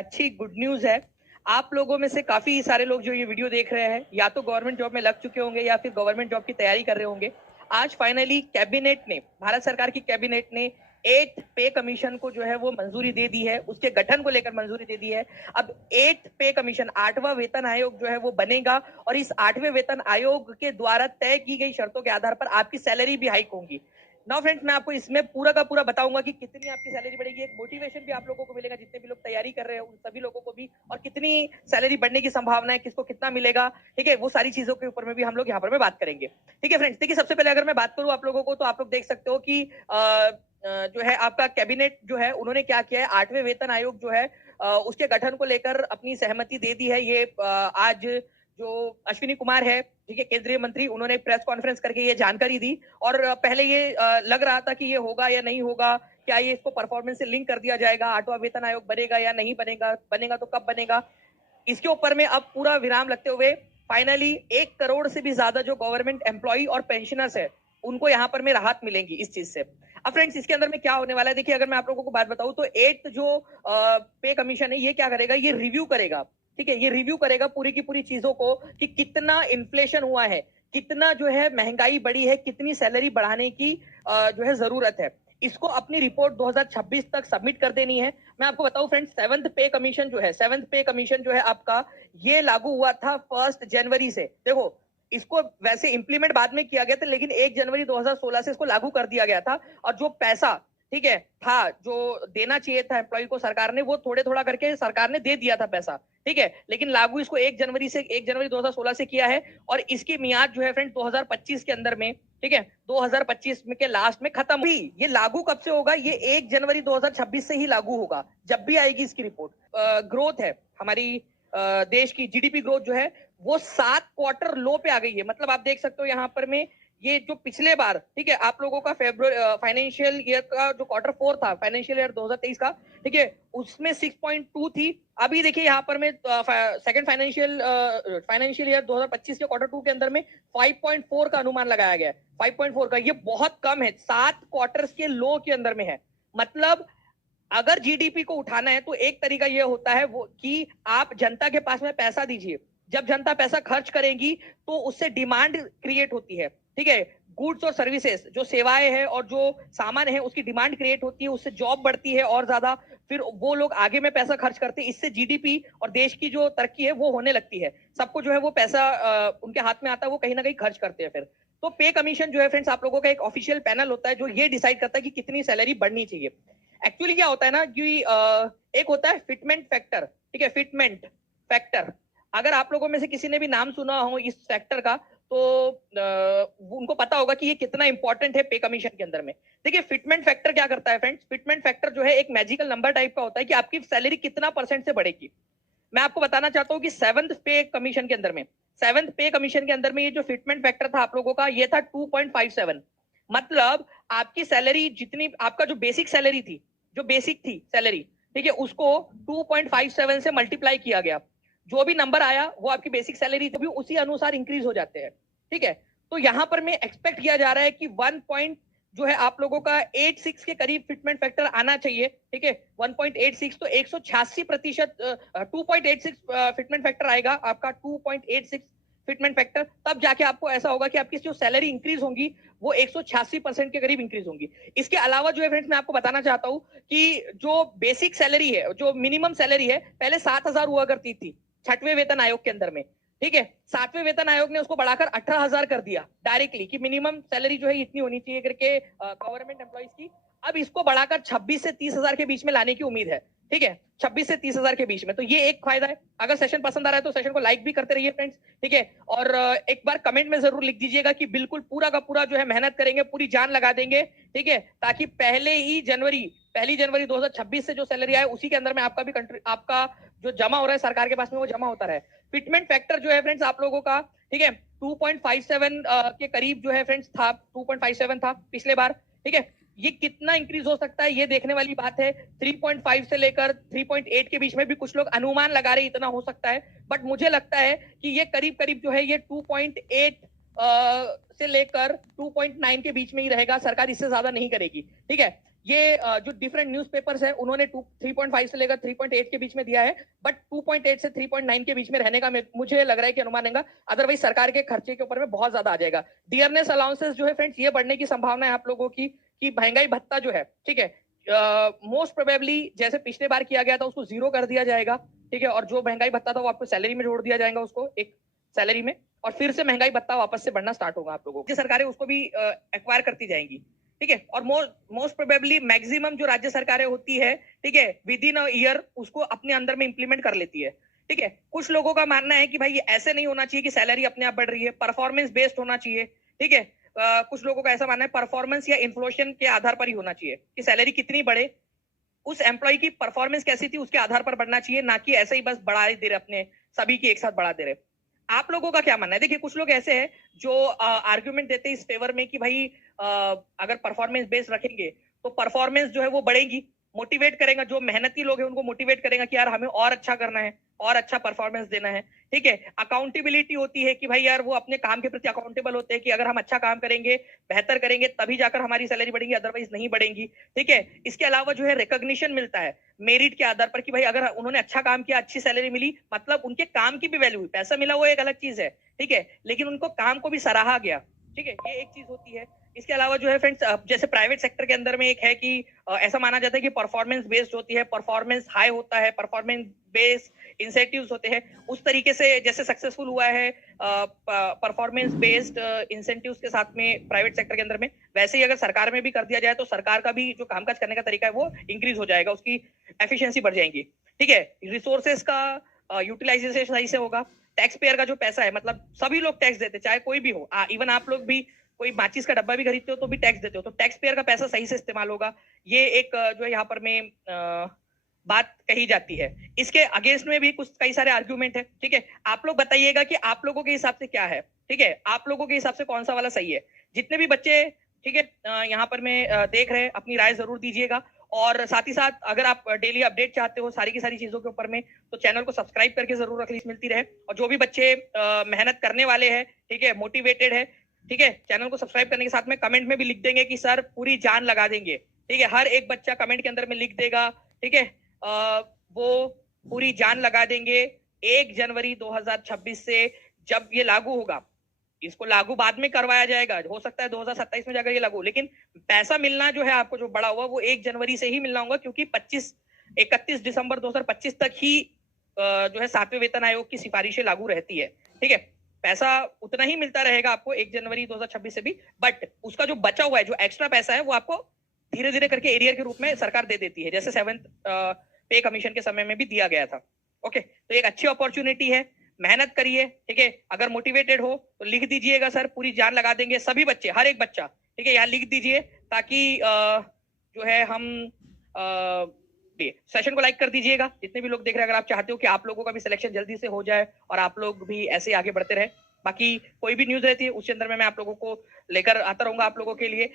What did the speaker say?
अच्छी good news है। आप लोगों में से काफी सारे लोग जो ये वीडियो देख रहे हैं या तो गवर्नमेंट जॉब में लग चुके होंगे या फिर गवर्नमेंट जॉब की तैयारी कर रहे होंगे। आज फाइनली कैबिनेट ने, भारत सरकार की कैबिनेट ने 8th पे कमीशन को जो है वो मंजूरी दे दी है, उसके गठन को लेकर मंजूरी दे दी है। अब 8th पे कमीशन, 8वां वेतन आयोग जो है वो बनेगा और इस 8वें वेतन आयोग के द्वारा तय की गई शर्तों के आधार पर आपकी सैलरी भी हाइक होंगी। नाउ फ्रेंड्स, मैं आपको इसमें पूरा का पूरा बताऊंगा कि कितनी आपकी सैलरी बढ़ेगी। एक मोटिवेशन भी आप लोगों को मिलेगा, जितने भी लोग तैयारी कर रहे हैं उन सभी लोगों को भी, और कितनी सैलरी बढ़ने की संभावना है, किसको कितना मिलेगा। ठीक है, वो सारी चीजों के ऊपर में भी हम लोग यहाँ पर में बात करेंगे। ठीक है फ्रेंड्स, देखिए सबसे पहले अगर मैं बात करूं आप लोगों को, तो आप लोग देख सकते हो कि जो है आपका कैबिनेट जो है उन्होंने क्या किया है, 8वें वेतन आयोग जो है उसके गठन को लेकर अपनी सहमति दे दी है। ये आज जो अश्विनी कुमार है, ठीक है, केंद्रीय मंत्री, उन्होंने प्रेस कॉन्फ्रेंस करके ये जानकारी दी। और पहले ये लग रहा था कि ये होगा या नहीं होगा, क्या ये इसको परफॉर्मेंस से लिंक कर दिया जाएगा, 8वां वेतन आयोग बनेगा या नहीं बनेगा, बनेगा तो कब बनेगा। इसके ऊपर में अब पूरा विराम लगते हुए फाइनली 1 करोड़ से भी ज्यादा जो गवर्नमेंट एम्प्लॉई और पेंशनर्स है उनको यहाँ पर में राहत मिलेंगी इस चीज से। अब फ्रेंड्स, इसके अंदर में क्या होने वाला है, देखिए अगर मैं आप लोगों को बात बताऊं तो 8th जो पे कमीशन है ये क्या करेगा, ये रिव्यू करेगा। ठीक है, ये रिव्यू करेगा पूरी की पूरी चीजों को कि कितना इन्फ्लेशन हुआ है, कितना जो है महंगाई बढ़ी है, कितनी सैलरी बढ़ाने की जो है जरूरत है। इसको अपनी रिपोर्ट 2026 तक सबमिट कर देनी है। मैं आपको बताऊं फ्रेंड्स, 7th पे कमीशन जो है, 7th पे कमीशन जो है आपका, ये लागू हुआ था 1 जनवरी से। देखो, इसको वैसे इंप्लीमेंट बाद में किया गया था, लेकिन 1 जनवरी 2016 से इसको लागू कर दिया गया था। और जो पैसा, ठीक है, था जो देना चाहिए था एम्प्लॉय को सरकार ने, वो थोड़े थोड़ा करके सरकार ने दे दिया था पैसा। ठीक है, लेकिन लागू इसको 1 जनवरी से, 1 जनवरी 2016 से किया है। और इसकी मियाद जो है फ्रेंड 2025 के अंदर में, ठीक है, 2025 में के लास्ट में खत्म हुई। ये लागू कब से होगा, ये 1 जनवरी 2026 से ही लागू होगा, जब भी आएगी इसकी रिपोर्ट। ग्रोथ है हमारी, देश की जीडीपी ग्रोथ जो है वो 7 क्वार्टर लो पे आ गई है। मतलब आप देख सकते हो यहाँ पर में, ये जो पिछले बार, ठीक है, आप लोगों का फाइनेंशियल ईयर का जो क्वार्टर 4 था, फाइनेंशियल ईयर 2023 का, ठीक है, उसमें 6.2 थी। अभी देखिए यहाँ पर में सेकंड फाइनेंशियल ईयर 2025 के क्वार्टर 2 के अंदर में 5.4 का अनुमान लगाया गया है। 5.4 का, ये बहुत कम है, 7 क्वार्टर्स के लो के अंदर में है। मतलब अगर जीडीपी को उठाना है तो एक तरीका यह होता है वो कि आप जनता के पास में पैसा दीजिए। जब जनता पैसा खर्च करेगी तो उससे डिमांड क्रिएट होती है। ठीक है, गुड्स और सर्विसेज, जो सेवाएं हैं और जो सामान है, उसकी डिमांड क्रिएट होती है, उससे जॉब बढ़ती है और ज्यादा, फिर वो लोग आगे में पैसा खर्च करते हैं। इससे जीडीपी और देश की जो तरक्की है वो होने लगती है। सबको जो है वो पैसा उनके हाथ में आता है, वो कहीं ना कहीं खर्च करते हैं फिर। तो पे कमीशन जो है फ्रेंड्स, आप लोगों का एक ऑफिशियल पैनल होता है जो ये डिसाइड करता है कि कितनी सैलरी बढ़नी चाहिए। एक्चुअली क्या होता है ना कि एक होता है फिटमेंट फैक्टर। ठीक है, फिटमेंट फैक्टर, अगर आप लोगों में से किसी ने भी नाम सुना हो इस फैक्टर का, तो उनको पता होगा कि ये कितना इंपॉर्टेंट है पे कमीशन के अंदर में। देखिए, फिटमेंट फैक्टर क्या करता है फ्रेंड्स, फिटमेंट फैक्टर जो है एक मैजिकल नंबर टाइप का होता है कि आपकी सैलरी कितना % से बढ़ेगी। मैं आपको बताना चाहता हूं कि 7th पे कमीशन के अंदर में, 7th पे कमीशन के अंदर में ये जो फिटमेंट फैक्टर था आप लोगों का, ये था 2.57। मतलब आपकी सैलरी जितनी, आपका जो बेसिक सैलरी थी, जो बेसिक थी सैलरी, ठीक है, उसको 2.57 से मल्टीप्लाई किया गया। जो भी नंबर आया वो आपकी बेसिक सैलरी थी, उसी अनुसार इंक्रीज हो जाते हैं। ठीक है, तो यहां पर में एक्सपेक्ट किया जा रहा है कि 1 पॉइंट जो है आप लोगों का 86 के करीब फिटमेंट फैक्टर आना चाहिए। ठीक है, 1.86, तो 186%, 2.86 फिटमेंट फैक्टर आएगा आपका, 2.86 फिटमेंट फैक्टर, तब जाके आपको ऐसा होगा कि आपकी जो सैलरी इंक्रीज होंगी वो 186% के करीब इंक्रीज होंगी। इसके अलावा जो है फ्रेंड्स, मैं आपको बताना चाहता हूं कि जो बेसिक सैलरी है, जो मिनिमम सैलरी है, पहले 7,000 हुआ करती थी 6वें वेतन आयोग के अंदर में। ठीक है, 7वें वेतन आयोग ने उसको बढ़ाकर 18,000 कर दिया डायरेक्टली, कि मिनिमम सैलरी जो है इतनी होनी चाहिए करके गवर्नमेंट एम्प्लॉइज की। अब इसको बढ़ाकर 26 से 30,000 के बीच में लाने की उम्मीद है। ठीक है, 26 से 30,000 के बीच में, तो ये एक फायदा है। अगर सेशन पसंद आ रहा है तो सेशन को लाइक भी करते रहिए फ्रेंड्स। ठीक है, और एक बार कमेंट में जरूर लिख दीजिएगा कि बिल्कुल पूरा का पूरा जो है मेहनत करेंगे, पूरी जान लगा देंगे। ठीक है, ताकि पहली जनवरी 2026 से जो सैलरी आए उसी के अंदर में आपका भी आपका जो जमा हो रहा है सरकार के पास में वो जमा होता रहे। फिटमेंट फैक्टर जो है फ्रेंड्स आप लोगों का, ठीक है, 2.57 के करीब जो है फ्रेंड्स था, 2.57 था पिछले बार। ठीक है, ये कितना इंक्रीज हो सकता है ये देखने वाली बात है। 3.5 से लेकर 3.8 के बीच में भी कुछ लोग अनुमान लगा रहे इतना हो सकता है, बट मुझे लगता है कि ये करीब करीब जो है ये 2.8 से लेकर 2.9 के बीच में ही रहेगा, सरकार इससे ज्यादा नहीं करेगी। ठीक है, ये जो डिफरेंट न्यूज़पेपर्स है उन्होंने 3.5 से लेकर 3.8 के बीच में दिया है, बट 2.8 से 3.9 के बीच में रहने का मुझे लग रहा है कि अनुमान रहेगा, अदरवाइज सरकार के खर्चे के ऊपर में बहुत ज्यादा आ जाएगा। डियरनेस अलाउंसेस जो है फ्रेंड्स, ये बढ़ने की संभावना है आप लोगों की, कि महंगाई भत्ता जो है, ठीक है, मोस्ट प्रोबेबली जैसे पिछले बार किया गया था उसको 0 कर दिया जाएगा, ठीक है, और जो महंगाई भत्ता था वो आपको सैलरी में जोड़ दिया जाएगा, उसको एक सैलरी में, और फिर से महंगाई भत्ता वापस से बढ़ना स्टार्ट होगा आप लोगों को। सरकारें उसको भी एक्वायर करती जाएंगी, ठीक है, और मोस्ट प्रोबेबली मैक्सिमम जो राज्य सरकारें होती है, ठीक है, विद इन अ ईयर उसको अपने अंदर में इंप्लीमेंट कर लेती है, ठीक है। कुछ लोगों का मानना है कि भाई ये ऐसे नहीं होना चाहिए कि सैलरी अपने आप बढ़ रही है, परफॉर्मेंस बेस्ड होना चाहिए, ठीक है। कुछ लोगों का ऐसा मानना है परफॉर्मेंस या इन्फ्लेशन के आधार पर ही होना चाहिए, कि सैलरी कितनी बढ़े, उस एम्प्लॉय की परफॉर्मेंस कैसी थी उसके आधार पर बढ़ना चाहिए, ना कि ऐसे ही बस बढ़ा दे रहे अपने सभी की एक साथ बढ़ा दे रहे। आप लोगों का क्या मानना है? देखिए, कुछ लोग ऐसे हैं जो आर्ग्यूमेंट देते हैं इस फेवर में कि भाई अगर परफॉर्मेंस बेस्ड रखेंगे तो परफॉर्मेंस जो है वो बढ़ेगी, मोटिवेट करेगा, जो मेहनती लोग हैं उनको मोटिवेट करेगा कि यार हमें और अच्छा करना है, और अच्छा परफॉर्मेंस देना है, ठीक है। अकाउंटेबिलिटी होती है कि भाई यार वो अपने काम के प्रति अकाउंटेबल होते हैं कि अगर हम अच्छा काम करेंगे, बेहतर करेंगे, तभी जाकर हमारी सैलरी बढ़ेगी, अदरवाइज नहीं बढ़ेगी, ठीक है। इसके अलावा जो है रिकॉग्निशन मिलता है मेरिट के आधार पर, कि भाई अगर उन्होंने अच्छा काम किया, अच्छी सैलरी मिली, मतलब उनके काम की भी वैल्यू हुई, पैसा मिला वो एक अलग चीज है, ठीक है, लेकिन उनको काम को भी सराहा गया, ठीक है, ये एक चीज होती है। इसके अलावा जो है फ्रेंड्स, जैसे प्राइवेट सेक्टर के अंदर में एक है कि ऐसा माना जाता है कि परफॉर्मेंस बेस्ड होती है, परफॉर्मेंस हाई होता है, परफॉर्मेंस बेस्ड इंसेंटिव्स होते हैं, उस तरीके से जैसे सक्सेसफुल हुआ है परफॉर्मेंस बेस्ड इंसेंटिव्स के साथ में प्राइवेट सेक्टर के अंदर में, वैसे ही अगर सरकार में भी कर दिया जाए तो सरकार का भी जो कामकाज करने का तरीका है वो इंक्रीज हो जाएगा, उसकी एफिशिएंसी बढ़ जाएगी, ठीक है, रिसोर्सेस का यूटिलाइजेशन सही से होगा, टैक्स पेयर का जो पैसा है, मतलब सभी लोग टैक्स देते, चाहे कोई भी हो, इवन आप लोग भी कोई माचिस का डब्बा भी खरीदते हो तो भी टैक्स देते हो, तो टैक्स पेयर का पैसा सही से इस्तेमाल होगा। ये एक जो है यहाँ पर में बात कही जाती है। इसके अगेंस्ट में भी कुछ कई सारे आर्ग्यूमेंट है, ठीक है। आप लोग बताइएगा कि आप लोगों के हिसाब से क्या है, ठीक है, आप लोगों के हिसाब से कौन सा वाला सही है। जितने भी बच्चे, ठीक है, यहाँ पर में देख रहे हैं, अपनी राय जरूर दीजिएगा, और साथ ही साथ अगर आप डेली अपडेट चाहते हो सारी की सारी चीजों के ऊपर में, तो चैनल को सब्सक्राइब करके जरूर रख मिलती रहे, और जो भी बच्चे मेहनत करने वाले हैं, ठीक है, मोटिवेटेड है, ठीक है, चैनल को सब्सक्राइब करने के साथ में कमेंट में भी लिख देंगे कि सर पूरी जान लगा देंगे, ठीक है, हर एक बच्चा कमेंट के अंदर में लिख देगा, ठीक है, वो पूरी जान लगा देंगे। 1 जनवरी 2026 से जब ये लागू होगा, इसको लागू बाद में करवाया जाएगा, हो सकता है 2027 में जाकर ये लागू, लेकिन पैसा मिलना जो है आपको जो बड़ा हुआ वो 1 जनवरी से ही मिलना होगा, क्योंकि 31 दिसंबर 2025 तक ही जो है 7वें वेतन आयोग की सिफारिशें लागू रहती है, ठीक है। पैसा उतना ही मिलता रहेगा आपको 1 जनवरी 2026 से भी, बट उसका जो बचा हुआ है, जो एक्स्ट्रा पैसा है, वो आपको धीरे धीरे करके एरियर के रूप में सरकार दे देती है, जैसे 7th पे कमीशन के समय में भी दिया गया था। ओके, तो एक अच्छी अपॉर्चुनिटी है, मेहनत करिए, ठीक है। अगर मोटिवेटेड हो तो लिख दीजिएगा सर पूरी जान लगा देंगे, सभी बच्चे, हर एक बच्चा, ठीक है, यहाँ लिख दीजिए, ताकि जो है हम सेशन को लाइक कर दीजिएगा जितने भी लोग देख रहे हैं, अगर आप चाहते हो कि आप लोगों का भी सिलेक्शन जल्दी से हो जाए और आप लोग भी ऐसे आगे बढ़ते रहे। बाकी कोई भी न्यूज रहती है उसके अंदर में मैं आप लोगों को लेकर आता रहूंगा आप लोगों के लिए।